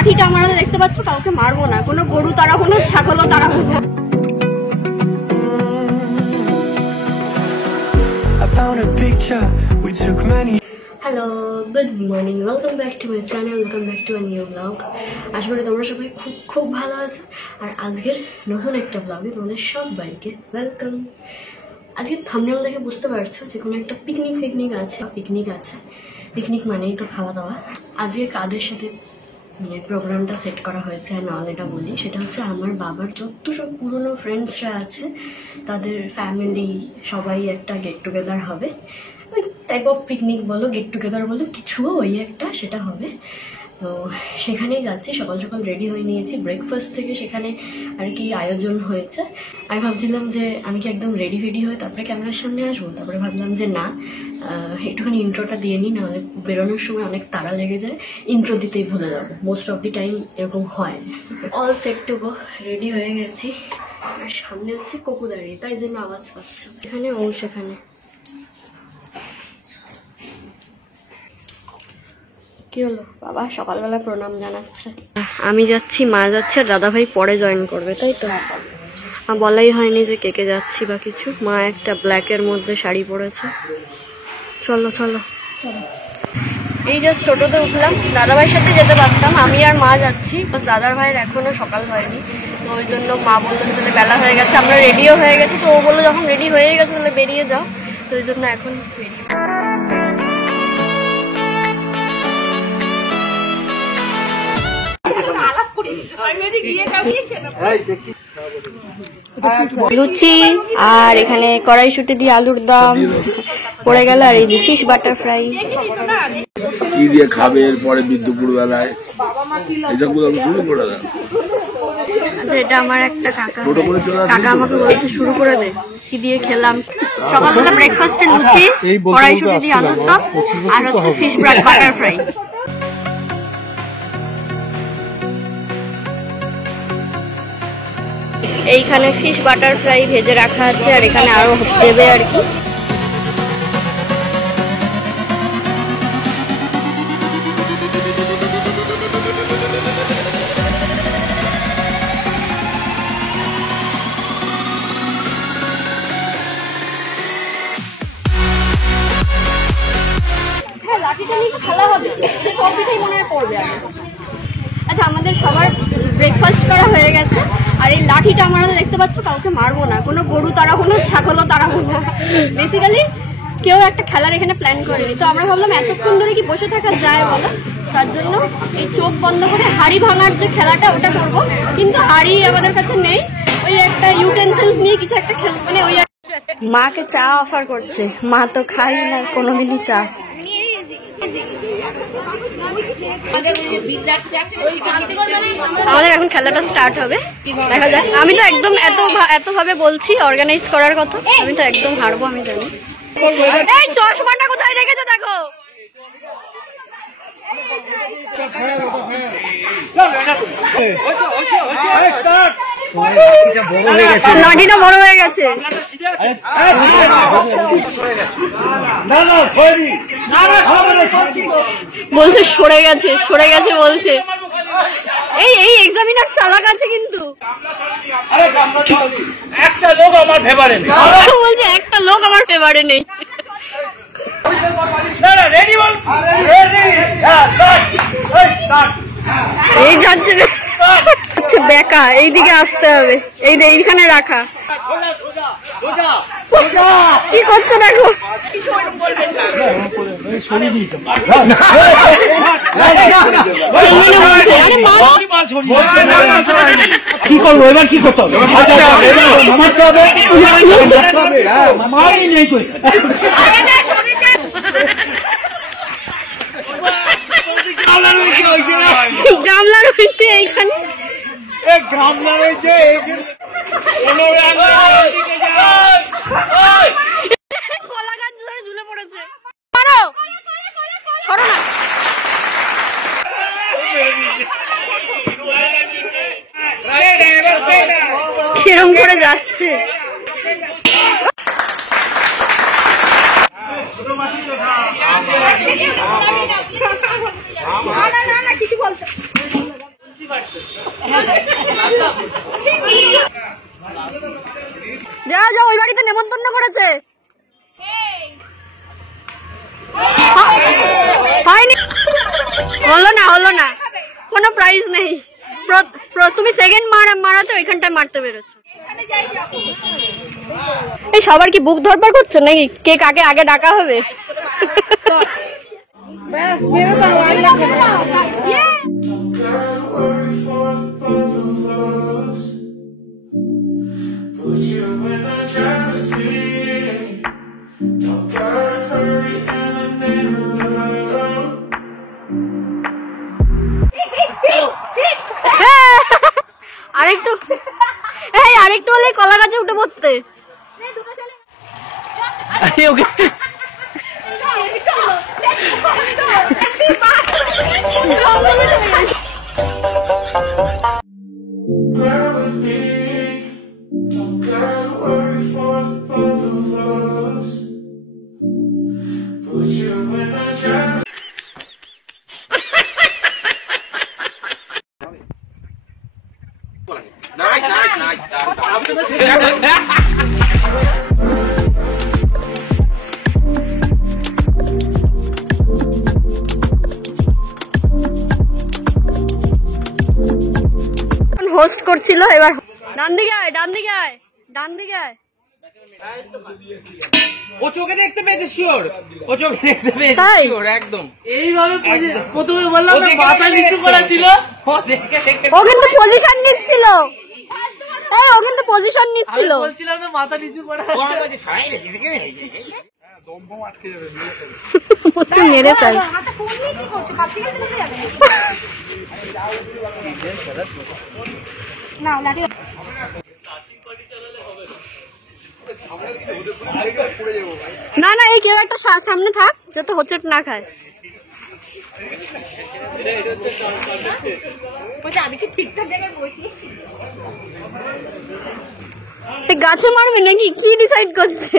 লাঠিটা আমরা দেখতে পাচ্ছ, কাউকে মারবো না, কোনো গরু তাড়াবো না, ছাগলও তাড়াবো না। Hello, good morning, welcome back to my channel, welcome back to a new blog. আশা করি তোমরা সবাই খুব খুব ভালো আছো। আর আজকের নতুন একটা ব্লগে তোমাদের সবাইকে ওয়েলকাম। আজকে থাম্বনেল দেখে বুঝতে পারছো যে কোনো একটা পিকনিক আছে। পিকনিক মানেই তো খাওয়া দাওয়া। আজকে কাদের সাথে মানে প্রোগ্রামটা সেট করা হয়েছে আর নল এটা বলি, সেটা হচ্ছে আমার বাবার যত সব পুরনো ফ্রেন্ডসরা আছে তাদের ফ্যামিলি সবাই একটা গেট টুগেদার হবে। ওই টাইপ অফ পিকনিক বলো, গেট টুগেদার বলো, কিছুও ওই একটা সেটা হবে। তো সেখানেই যাচ্ছি, সকাল সকাল রেডি হয়ে নিয়েছি। ব্রেকফাস্ট থেকে সেখানে আর কি আয়োজন হয়েছে। আমি ভাবছিলাম যে আমি কি একদম রেডি হয়ে তারপরে ক্যামেরার সামনে আসবো, তারপরে ভাবলাম যে না, একটুখানি ইন্ট্রোটা দিয়ে নিই, নাহলে বেরোনোর সময় অনেক তাড়া লেগে যায়, ইন্ট্রো দিতেই ভুলে যাবো। মোস্ট অফ দি টাইম এরকম হয়। All set to go, ready হয়ে গেছি। আর সামনে হচ্ছে কোকু দাঁড়িয়ে, তাই জন্য আওয়াজ পাচ্ছ। এখানে ও সেখানে। কি হলো বাবা, সকালবেলা প্রণাম জানাচ্ছে। আমি যাচ্ছি, মা যাচ্ছে, দাদা ভাই পরে জয়েন করবে, তাই তো? বলাই হয়নি যে কে কে যাচ্ছি বা কিছু। মা একটা ব্ল্যাকের মধ্যে শাড়ি পরেছে। চলো চলো। এই জাস্ট টোটোতে উঠলাম, দাদা ভাইয়ের সাথে যেতে পারতাম, আমি আর মা যাচ্ছি। দাদার ভাইয়ের এখনো সকাল হয়নি, তো ওই জন্য মা বললো তাহলে বেলা হয়ে গেছে, আমরা রেডিও হয়ে গেছি। তো ও বললো যখন রেডি হয়ে গেছে তাহলে বেরিয়ে যাও, তো ওই জন্য এখন বেরিয়ে। লুচি আর এখানে কড়াইশুঁটি দিয়ে আলুর দম পড়ে গেল, আর এই যে ফিশ বাটার ফ্রাই। কি দিয়ে খাবে এরপরে দুপুর বেলায়? শুরু করে দেন। আচ্ছা, এটা আমার একটা কাকা আমাকে বলছে শুরু করে দে। কি দিয়ে খেলাম সকালবেলা ব্রেকফাস্টে? লুচি, কড়াইশুঁটি দিয়ে আলুর দম আর হচ্ছে ফিশ বাটার ফ্রাই। এইখানে ফিশ বাটার ফ্রাই ভেজে রাখা আছে, আর এখানে আরো দেবে আর কি। লাঠিটা নিয়ে খেলা হবে, কপিটাই মনে পড়বে। আচ্ছা, আমাদের সবার ব্রেকফাস্ট করা হয়ে গেছে, আর এই লাঠিটা আমরা দেখতে পাচ্ছ, কাউকে মারবো না, কোনো গরু তাড়াবো না, ছাগলও তাড়াবো না। বেসিক্যালি কেউ একটা খেলার এখানে প্ল্যান করেনি, তো আমরা ভাবলাম এতক্ষণ ধরে কি বসে থাকা যায় বলো, তার জন্য এই চোখ বন্ধ করে হাড়ি ভাঙার যে খেলাটা ওটা করবো। কিন্তু হাড়ি আমাদের কাছে নেই, ওই একটা ইউটেন্সিলস নিয়ে কিছু একটা খেল, মানে ওই মাকে চা অফার করছে। মা তো খাই না কোনোদিনই চা। আমাদের এখন খেলাটা স্টার্ট হবে, দেখা যাক। আমি তো একদম এত ভাবে বলছি অর্গানাইজ করার কথা, আমি তো একদম হারবো আমি জানি। এই চশমাটা কোথায় রেখেছো দেখো। লাঠিটা বড় হয়ে গেছে। বলছে সরে গেছে বলছে। এই এক্সামিনার চালাক আছে কিন্তু। একটা লোক আমার ফেভারে নেই, বলছে একটা লোক আমার ফেভারে নেই। এই যাচ্ছে বেকা, এইদিকে আসতে হবে, এইখানে রাখা। কি করছো দেখো। কি করবো এবার? কি করতে হবে? গামলা রয়েছে এইখানে, গামলা রয়েছে কলা গাছ ধরে ঝুলে পড়েছে। পারো সরো না। কিরম করে যাচ্ছে। কিছু বলছে যা যা, ওই বাড়িতে নেমন্তন্ন করেছে। হয়নি, হলো না, কোনো প্রাইজ নেই। তুমি সেকেন্ড মারাতে ওইখানটায় মারতে বেরোচ্ছ। এই সবার কি বুক ধরবার করছে নাকি? কে কাকে আগে ডাকা হবে? আরেকটু হলে কলা গাছে উঠে পড়তে। হোস্ট করছিল, এবার ডান দিকে আয়। ও চোখে দেখতে পেয়েছে শিওর, ও চোখে দেখতে পেয়েছে শিওর একদম। এইভাবে প্রথমে বললাম না মাথা নিচু করা ছিল, ও কিন্তু পজিশন নিচ্ছিল। বলছিলাম না মাথা নিচু করা। মেরে ফেল। না এই কেউ একটা সামনে থাক, যত হোঁচট না খায়। আমি কি ঠিকঠাক জায়গায় বসি? গাছে মারবে নাকি কি ডিসাইড করছে?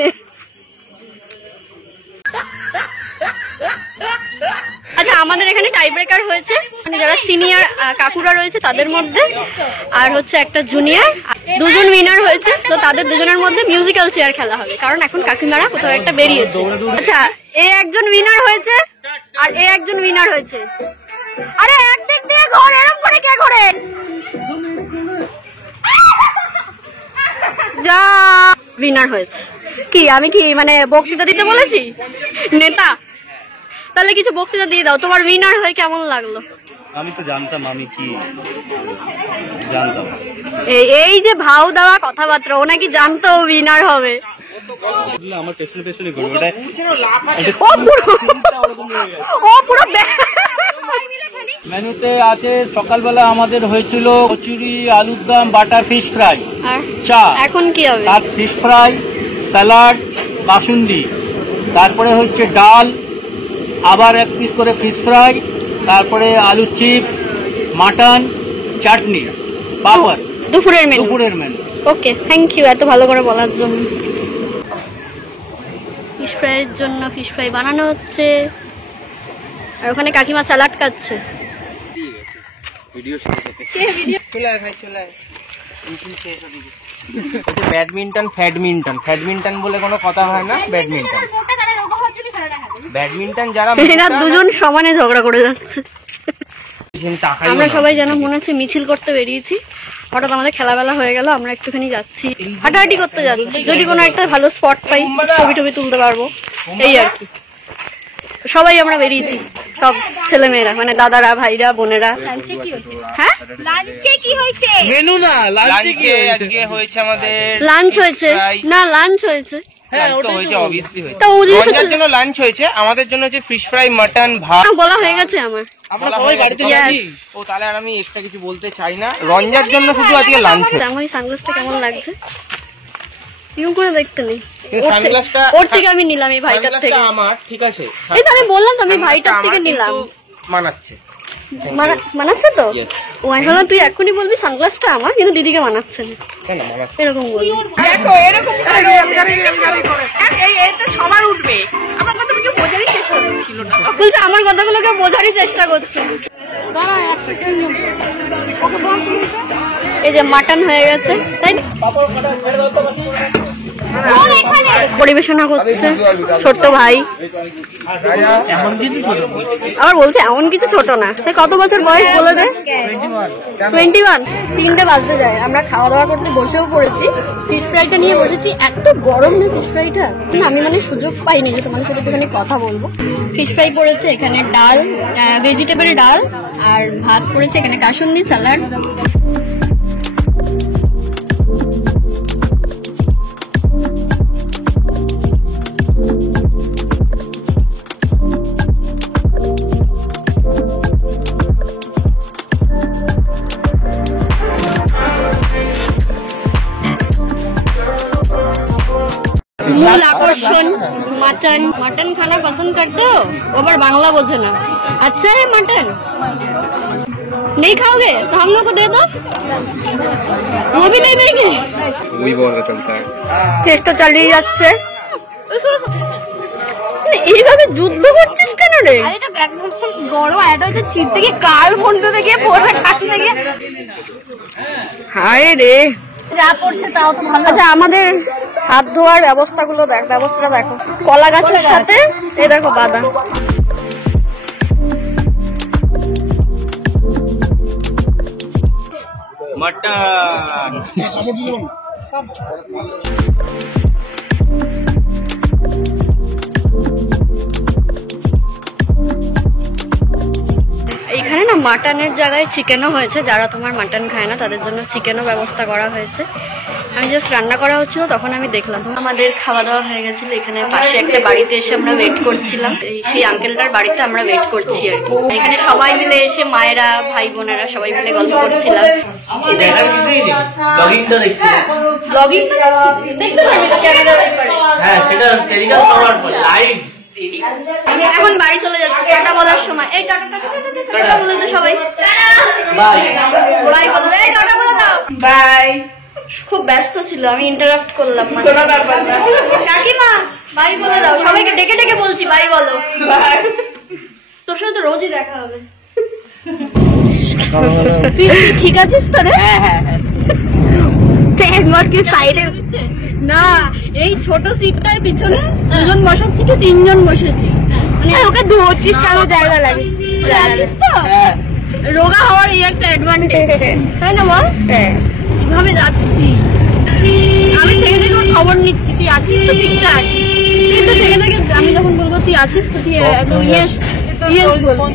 আচ্ছা, আমাদের এখানে টাই ব্রেকার হয়েছে, মানে যারা সিনিয়র কাকুরা রয়েছে তাদের মধ্যে, আর হচ্ছে একটা জুনিয়র, দুজন উইনার হয়েছে। তো তাদের দুজনের মধ্যে মিউজিক্যাল চেয়ার খেলা হবে, কারণ এখন কাকিমারা কোথাও একটা বেরিয়েছে। আচ্ছা, এ একজন উইনার হয়েছে আর এ একজন উইনার হয়েছে। আরে একদিক দিয়ে ঘর, এরকম করে কে ঘরে? যা উইনার হয়েছে। কি আমি কি মানে বক্তৃতা দিতে বলেছি নেতা? তাহলে কিছু বক্তৃতা দিয়ে দাও, তোমার উইনার হয়ে কেমন লাগলো? আমি তো জানতাম, আমি কি জানতাম এই যে ভাও দেওয়া কথাবার্তা, ও নাকি জানতো উইনার হবে। আমার পেছনে মেনুতে আছে। সকালবেলা আমাদের হয়েছিল কচুরি, আলুর দম, বাটার ফিশ ফ্রাই, চা। এখন কি হবে? তার ফিশ ফ্রাই, স্যালাড, বাসুন্দি, তারপরে হচ্ছে ডাল, আবার এক পিস করে ফিশ ফ্রাই, তারপরে আলু চিপস, মাটন, চাটনি, পাপড়। দুপুরের মেনু। ওকে, থ্যাংক ইউ এত ভালো করে বলার জন্য। ফিশ ফ্রাইয়ের জন্য ফিশ ফ্রাই বানানো হচ্ছে, আর ওখানে কাকিমা স্যালাড খাচ্ছে। ব্যাডমিন্টন বলে কোনো কথা হয় না। ব্যাডমিন্টন যারা দুজন সমানে ঝগড়া করে যাচ্ছে। আমরা সবাই যেন মনে হচ্ছে মিছিল করতে বেরিয়েছি, হঠাৎ আমাদের খেলাবেলা হয়ে গেল, আমরা একটুখানি যাচ্ছি, হাঁটাহাঁটি করতে যাচ্ছি, যদি কোনো একটা ভালো স্পট পাই ছবি তুলতে পারবো, এই আর কি। সবাই আমরা বেরিয়েছি, সব ছেলে মেয়েরা, মানে দাদারা, ভাইরা, বোনেরা। হ্যাঁ, লাঞ্চে কি হয়েছে? মেনু না, লাঞ্চে আজকে হয়েছে আমাদের লাঞ্চ হয়েছে না, লাঞ্চ হয়েছে। লাঞ্চ হয়েছে, আমাদের জন্য হচ্ছে ফিশ ফ্রাই, মাটন, ভাত। বলা হয়ে গেছে আমার, আমরা সবাই বাড়িতে যাচ্ছি। ও তাহলে আর আমি এক্সট্রা কিছু বলতে চাই না। রঞ্জার জন্য শুধু আজকে লাঞ্চ। আমার সানগ্লাসটা কেমন লাগছে? ইউম করে দেখতে নেই, ওর থেকে আমি নিলাম, এই ভাইটার থেকে আমার। ঠিক আছে, এই তো আমি বললাম তো, আমি ভাইটার থেকে নিলাম। মানাচ্ছে তো? ও আমি ভাবলাম তুই এখনই বলবি সানগ্লাসটা আমার, কিন্তু দিদিকে মানাচ্ছে না, এরকম বলবি। দেখো এরকম সবার উঠবে, আমার কথা বোঝারই চেষ্টা বলছে আমার কথাগুলোকে বোঝারই চেষ্টা করছে। এই যে মাটন হয়ে গেছে, তাই পরিবেশনা করছে ছোট্ট ভাই। আবার বলছে এমন কিছু ছোট না। কত বছর বয়স বলে দে? 21। 3টে বাজতে যায়, আমরা খাওয়া দাওয়া করতে বসেও পড়েছি। ফিশ ফ্রাইটা নিয়ে বসেছি। এত গরম না ফিশ ফ্রাইটা, আমি মানে সুযোগ পাইনি যে তোমাদের সাথে একটুখানি কথা বলবো। ফিশ ফ্রাই পড়েছে এখানে, ডাল, ভেজিটেবল ডাল, আর ভাত পড়েছে এখানে, কাসুন্দি, স্যালাড। मूल आकर्षण मटन। मटन खाना पसंद करते हो? वो पर बांग्ला बोझे ना। अच्छा है मटन? नहीं खाओगे तो हम लोग को दे दो, वो भी नहीं देंगे। वही बहुत चलता है, চেষ্টা চালিয়ে যাচ্ছে। এইভাবে যুদ্ধ করছিস কেন রে? এটা একদম গরম, এটা হচ্ছে ছিট থেকে কাল মন্ড থেকে পড়বে কাছ থেকে। হায় রে, যা পড়ছে তাও তো ভালো। আচ্ছা আমাদের হাত ধোয়ার ব্যবস্থাগুলো দেখ, ব্যবস্থাটা দেখো। কলা গাছের সাথে এই দেখো বাদাম। মটন এখানে না মাটনের জায়গায় চিকেনও হয়েছে। যারা তোমার মাটন খায় না তাদের জন্য চিকেনও ব্যবস্থা করা হয়েছে। আমি জাস্ট রান্না করা হচ্ছিল তখন আমি দেখলাম। আমাদের খাওয়া দাওয়া হয়ে গেছিল। এখানে পাশে একটা বাড়িতে এসে আমরা ওয়েট করছিলাম, সেই আঙ্কেলটার বাড়িতে আমরা ওয়েট করছি আর কি। এখানে সবাই মিলে এসে মায়েরা, ভাই বোনেরা সবাই মিলে গল্প করছিলাম। এখন বাড়ি চলে যাচ্ছি, টাটা বলার সময়। এই টাটা বলে তো সবাই বাই বলো, এই টাটা বলে দাও বাই। খুব ব্যস্ত ছিল, আমি ইন্টারাপ্ট করলাম। কাকিমা বাই বলে দাও সবাইকে, ডেকে ডেকে বলছি বাই বলো। তোর সাথে তো রোজই দেখা হবে। ঠিক আছিস তো রে? সাইডে না, এই ছোট সিটটার পিছনে দুজন বসাচ্ছি কি তিনজন বসেছি। ওকে ধরছিস কেন, জায়গা লাগে। রোগা হওয়ার এই একটা অ্যাডভান্টেজ, তাই না বল? এভাবে যাচ্ছি আমি, থেকে থেকে ওর খবর নিচ্ছি তুই আছিস তো ঠিকঠাক। কিন্তু থেকে থেকে আমি যখন বলবো তুই আছিস তো ঠিক একদম ইয়েস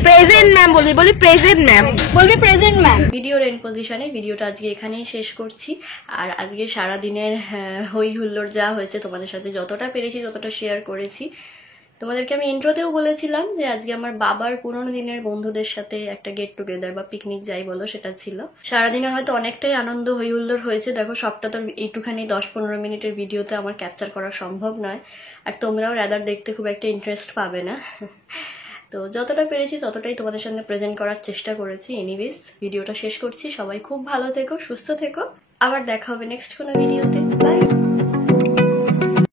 প্রেজেন্ট ম্যাম বলি প্রেজেন্ট ম্যাম বলবি, প্রেজেন্ট ম্যাম। ভিডিওর এন্ড পজিশনে ভিডিওটা আজকে এখানেই শেষ করছি। আর আজকে সারাদিনের হই হুল্লোড় যা হয়েছে তোমাদের সাথে যতটা পেরেছি ততটা শেয়ার করেছি। তোমাদেরকে আমি ইন্ট্রোতেও বলেছিলাম যে আজকে আমার বাবার পুরোনো দিনের বন্ধুদের সাথে একটা গেট টুগেদার বা পিকনিক যাই বলো সেটা ছিল। সারাদিনে হয়তো অনেকটাই আনন্দ হই হুল্লোড় হয়েছে। দেখো সবটা তো এইটুখানি 10-15 মিনিটের ভিডিওতে আমার ক্যাপচার করা সম্ভব নয়, আর তোমরাও রাদার দেখতে খুব একটা ইন্টারেস্ট পাবে না। তো যতটা পেরেছি ততটাই তোমাদের সামনে প্রেজেন্ট করার চেষ্টা করেছি। এনিওয়েজ ভিডিওটা শেষ করছি। সবাই খুব ভালো থেকো, সুস্থ থেকো। আবার দেখা হবে নেক্সট কোনো ভিডিওতে। বাই।